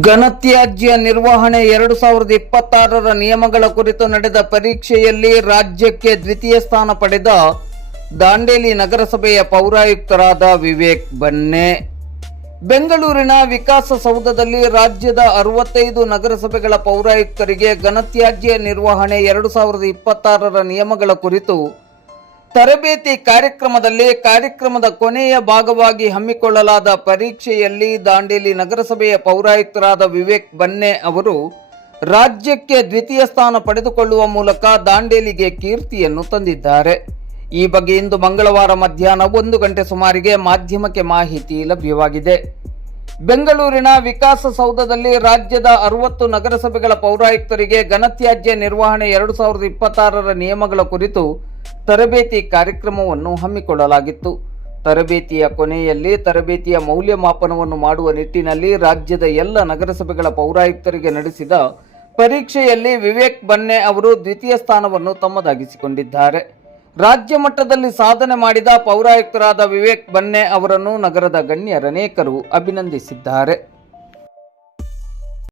ಘನತ್ಯಾಜ್ಯ ನಿರ್ವಹಣೆ 2026ರ ನಿಯಮಗಳ ಕುರಿತು ನಡೆದ ಪರೀಕ್ಷೆಯಲ್ಲಿ ರಾಜ್ಯಕ್ಕೆ ದ್ವಿತೀಯ ಸ್ಥಾನ ಪಡೆದ ದಾಂಡೇಲಿ ನಗರಸಭೆಯ ಪೌರಾಯುಕ್ತರಾದ ವಿವೇಕ್ ಬನ್ನೆ. ಬೆಂಗಳೂರಿನ ವಿಕಾಸಸೌಧದಲ್ಲಿ ರಾಜ್ಯದ 65 ನಗರಸಭೆಗಳ ಪೌರಾಯುಕ್ತರಿಗೆ ಘನತ್ಯಾಜ್ಯ ನಿರ್ವಹಣೆ 2026ರ ನಿಯಮಗಳ ಕುರಿತು ತರಬೇತಿ ಕಾರ್ಯಕ್ರಮದಲ್ಲಿ ಕಾರ್ಯಕ್ರಮದ ಕೊನೆಯ ಭಾಗವಾಗಿ ಹಮ್ಮಿಕೊಳ್ಳಲಾದ ಪರೀಕ್ಷೆಯಲ್ಲಿ ದಾಂಡೇಲಿ ನಗರಸಭೆಯ ಪೌರಾಯುಕ್ತರಾದ ವಿವೇಕ್ ಬನ್ನೆ ಅವರು ರಾಜ್ಯಕ್ಕೆ ದ್ವಿತೀಯ ಸ್ಥಾನ ಪಡೆದುಕೊಳ್ಳುವ ಮೂಲಕ ದಾಂಡೇಲಿಗೆ ಕೀರ್ತಿಯನ್ನು ತಂದಿದ್ದಾರೆ. ಈ ಬಗ್ಗೆ ಇಂದು ಮಂಗಳವಾರ ಮಧ್ಯಾಹ್ನ 1 ಗಂಟೆ ಸುಮಾರಿಗೆ ಮಾಧ್ಯಮಕ್ಕೆ ಮಾಹಿತಿ ಲಭ್ಯವಾಗಿದೆ. ಬೆಂಗಳೂರಿನ ವಿಕಾಸಸೌಧದಲ್ಲಿ ರಾಜ್ಯದ 60 ನಗರಸಭೆಗಳ ಪೌರಾಯುಕ್ತರಿಗೆ ಘನತ್ಯಾಜ್ಯ ನಿರ್ವಹಣೆ 2026ರ ನಿಯಮಗಳ ಕುರಿತು ತರಬೇತಿ ಕಾರ್ಯಕ್ರಮವನ್ನು ಹಮ್ಮಿಕೊಳ್ಳಲಾಗಿತ್ತು. ತರಬೇತಿಯ ಕೊನೆಯಲ್ಲಿ ತರಬೇತಿಯ ಮೌಲ್ಯಮಾಪನವನ್ನು ಮಾಡುವ ನಿಟ್ಟಿನಲ್ಲಿ ರಾಜ್ಯದ ಎಲ್ಲ ನಗರಸಭೆಗಳ ಪೌರಾಯುಕ್ತರಿಗೆ ನಡೆಸಿದ ಪರೀಕ್ಷೆಯಲ್ಲಿ ವಿವೇಕ್ ಬನ್ನೆ ಅವರು ದ್ವಿತೀಯ ಸ್ಥಾನವನ್ನು ತಮ್ಮದಾಗಿಸಿಕೊಂಡಿದ್ದಾರೆ. ರಾಜ್ಯ ಮಟ್ಟದಲ್ಲಿ ಸಾಧನೆ ಮಾಡಿದ ಪೌರಾಯುಕ್ತರಾದ ವಿವೇಕ್ ಬನ್ನೆ ಅವರನ್ನು ನಗರದ ಗಣ್ಯರನೇಕರು ಅಭಿನಂದಿಸಿದ್ದಾರೆ.